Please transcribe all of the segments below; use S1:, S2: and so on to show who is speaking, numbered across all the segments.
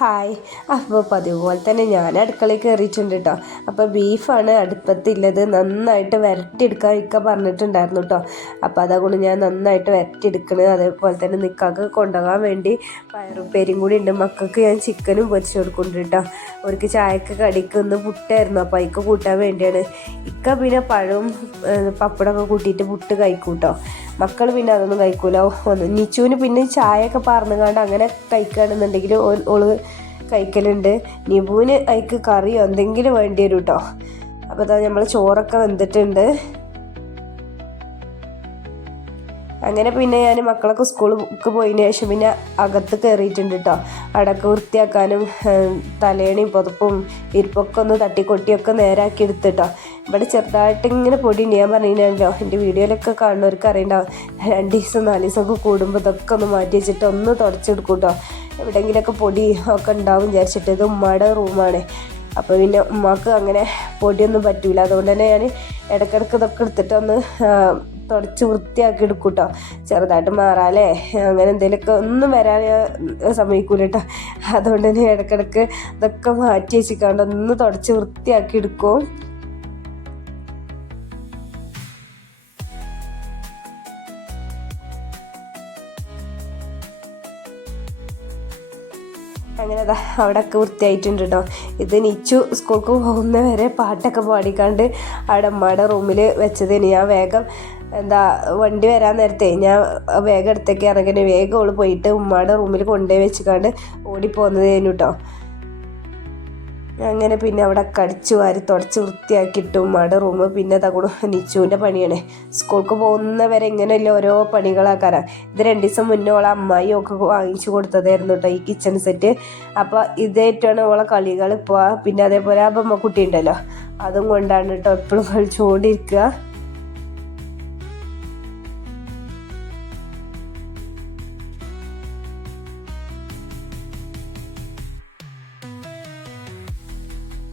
S1: Hi. അപ്പോൾ പതിവ് പോലെ തന്നെ ഞാൻ അടുക്കളയിൽ കയറിയിട്ടുണ്ട് കേട്ടോ അപ്പോൾ ബീഫാണ് അടുപ്പത്തില്ലത്. നന്നായിട്ട് വരട്ടിയെടുക്കാൻ ഇക്ക പറഞ്ഞിട്ടുണ്ടായിരുന്നു കേട്ടോ അപ്പോൾ അതുകൊണ്ട് ഞാൻ നന്നായിട്ട് വരട്ടിയെടുക്കണത് അതേപോലെ തന്നെ നിൽക്കാൻ കൊണ്ടുപോകാൻ വേണ്ടി പയറുപ്പേരും കൂടി ഉണ്ട്. മക്കൾക്ക് ഞാൻ ചിക്കനും പൊരിച്ചു കൊടുക്കുന്നുണ്ട് കേട്ടോ അവർക്ക് ചായക്ക് കടിക്ക് പുട്ടായിരുന്നു. അപ്പോൾ അതിക്ക് കൂട്ടാൻ വേണ്ടിയാണ്. ഇക്ക പിന്നെ പഴവും പപ്പടമൊക്കെ കൂട്ടിയിട്ട് പുട്ട് കഴിക്കും കേട്ടോ മക്കൾ പിന്നെ അതൊന്നും കഴിക്കൂല. നിച്ചുവിന് പിന്നെ ചായയൊക്കെ പറഞ്ഞുകൊണ്ട് അങ്ങനെ കഴിക്കുകയാണെന്നുണ്ടെങ്കിൽ ഓൾ കഴിക്കലുണ്ട്. നിബുവിന് അതിക്ക് കറിയോ എന്തെങ്കിലും വേണ്ടി വരും കേട്ടോ അപ്പോൾ അതാ നമ്മൾ ചോറൊക്കെ വെന്തിട്ടുണ്ട്. അങ്ങനെ പിന്നെ ഞാൻ മക്കളൊക്കെ സ്കൂളിൽ പോയതിന് ശേഷം പിന്നെ അകത്ത് കയറിയിട്ടുണ്ട് കേട്ടോ അടക്ക വൃത്തിയാക്കാനും തലേണി പുതപ്പും ഇരിപ്പൊക്കെ ഒന്ന് തട്ടിക്കൊട്ടിയൊക്കെ നേരാക്കി എടുത്തിട്ടോ ഇവിടെ ചെറുതായിട്ട് ഇങ്ങനെ പൊടി ഉണ്ട് ഞാൻ പറഞ്ഞിട്ടുണ്ടല്ലോ എന്റെ വീഡിയോയിലൊക്കെ കാണുന്നവർക്ക് അറിയണ്ടാവും. രണ്ട് ദിവസം നാല് ദിവസമൊക്കെ കൂടുമ്പോൾ ഇതൊക്കെ ഒന്ന് മാറ്റി വെച്ചിട്ട് ഒന്ന് തുടച്ചെടുക്കും കേട്ടോ എവിടെയെങ്കിലൊക്കെ പൊടി ഒക്കെ ഉണ്ടാവും വിചാരിച്ചിട്ട്. ഇത് ഉമ്മയുടെ റൂമാണ്. അപ്പോൾ പിന്നെ ഉമ്മാക്ക് അങ്ങനെ പൊടിയൊന്നും പറ്റൂല. അതുകൊണ്ട് തന്നെ ഞാൻ ഇടയ്ക്കിടയ്ക്ക് ഇതൊക്കെ എടുത്തിട്ട് ഒന്ന് ആ, തുടച്ച് വൃത്തിയാക്കി എടുക്കും കേട്ടോ ചെറുതായിട്ട് മാറാലേ അങ്ങനെ എന്തെങ്കിലുമൊക്കെ ഒന്നും വരാൻ സമ്മതിക്കൂല കേട്ടോ അതുകൊണ്ട് തന്നെ ഇടയ്ക്കിടയ്ക്ക് ഇതൊക്കെ മാറ്റി വെച്ചിക്കാണ്ട് ഒന്ന് തുടച്ച് വൃത്തിയാക്കി എടുക്കും. അങ്ങനെ അവിടെ അവിടെയൊക്കെ വൃത്തിയായിട്ടുണ്ട് കേട്ടോ ഇത് നിച്ചു സ്കൂൾക്ക് പോകുന്നവരെ പാട്ടൊക്കെ പാടിക്കാണ്ട് അവിടെ അമ്മയുടെ റൂമിൽ വെച്ചതിന് ഞാൻ വേഗം എന്താ വണ്ടി വരാൻ നേരത്തെ ഞാൻ വേഗം എടുത്തേക്ക് ഇറങ്ങി. വേഗം ഓൾ പോയിട്ട് ഉമ്മയുടെ റൂമിൽ കൊണ്ടുപോയി വെച്ചിക്കാണ്ട് കഴിഞ്ഞു കേട്ടോ അങ്ങനെ പിന്നെ അവിടെ കടിച്ചു വാരി തുടച്ച് വൃത്തിയാക്കിയിട്ടും ഉമ്മയുടെ റൂം പിന്നെ തകൂട് നിച്ചുവിന്റെ പണിയാണ്. സ്കൂൾക്ക് പോകുന്നവരെ ഇങ്ങനെയല്ല ഓരോ പണികളാക്കാറാണ് ഇത് രണ്ട് ദിവസം മുന്നേ ഓളെ അമ്മായി ഒക്കെ വാങ്ങിച്ചു കൊടുത്തതായിരുന്നു കേട്ടോ ഈ കിച്ചൺ സെറ്റ് അപ്പോൾ ഇതായിട്ടാണ് ഓളെ കളികൾ ഇപ്പോൾ പിന്നെ അതേപോലെ ആ ബൊമ്മക്കുട്ടി ഉണ്ടല്ലോ അതും കൊണ്ടാണ് കേട്ടോ എപ്പോഴും കളിച്ചുകൊണ്ടിരിക്കുക.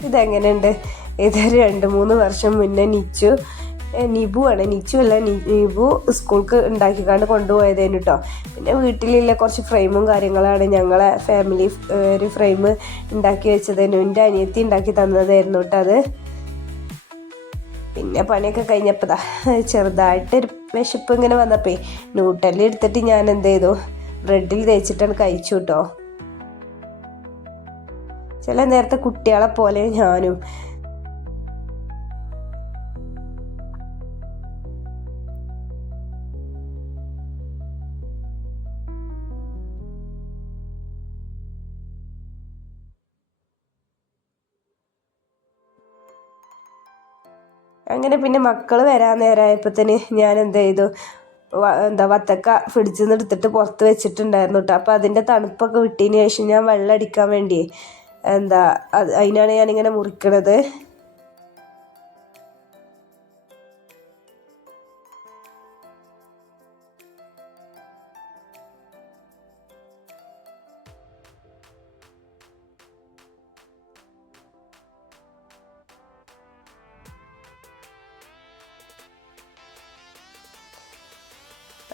S1: ഇതെങ്ങനെയുണ്ട്? ഇത് രണ്ട് മൂന്ന് വർഷം മുന്നേ നിച്ചു നിബു ആണ്. നിച്ചു അല്ല നിബു സ്കൂൾക്ക് ഉണ്ടാക്കിക്കാണ്ട് കൊണ്ടുപോയതേനു കേട്ടോ പിന്നെ വീട്ടിലുള്ള കുറച്ച് ഫ്രെയിമും കാര്യങ്ങളാണ് ഞങ്ങളെ ഫാമിലി ഒരു ഫ്രെയിം ഉണ്ടാക്കി വെച്ചതേനു. എന്റെ അനിയത്തി ഉണ്ടാക്കി തന്നതായിരുന്നു കേട്ടോ അത്. പിന്നെ പണിയൊക്കെ കഴിഞ്ഞപ്പോൾ ചെറുതായിട്ടൊരു വിശപ്പ് ഇങ്ങനെ വന്നപ്പോൾ ന്യൂട്ടലിൽ എടുത്തിട്ട് ഞാൻ എന്ത് ചെയ്തു? ബ്രെഡിൽ തേച്ചിട്ടാണ് കഴിച്ചു കേട്ടോ ചില നേരത്തെ കുട്ടികളെ പോലെ ഞാനും. അങ്ങനെ പിന്നെ മക്കൾ വരാൻ നേരമായപ്പോഴത്തേന് ഞാൻ എന്ത് ചെയ്തു എന്താ വത്തക്ക ഫ്രിഡ്ജിൽ നിന്ന് എടുത്തിട്ട് പുറത്ത് വെച്ചിട്ടുണ്ടായിരുന്നു കേട്ടോ അപ്പോൾ അതിന്റെ തണുപ്പൊക്കെ വിട്ടതിന് ശേഷം ഞാൻ വെള്ളം അടിക്കാൻ വേണ്ടി എന്താ അത് അതിനാണ് ഞാനിങ്ങനെ മുറിക്കണത്.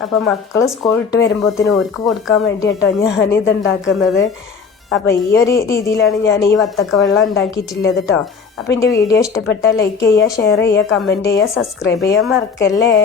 S1: അപ്പോൾ മക്കൾ സ്കൂൾ വിട്ട് വരുമ്പോഴത്തേനും ഓർക്ക് കൊടുക്കാൻ വേണ്ടി കേട്ടോ ഞാനിത് ഉണ്ടാക്കുന്നത് അപ്പോൾ ഈ ഒരു രീതിയിലാണ് ഞാൻ ഈ വത്തക്ക വെള്ളം ഉണ്ടാക്കിയിട്ടുള്ളത് കേട്ടോ അപ്പോൾ എന്റെ വീഡിയോ ഇഷ്ടപ്പെട്ടാൽ ലൈക്ക് ചെയ്യുക ഷെയർ ചെയ്യുക കമന്റ് ചെയ്യുക സബ്സ്ക്രൈബ് ചെയ്യാൻ മറക്കല്ലേ?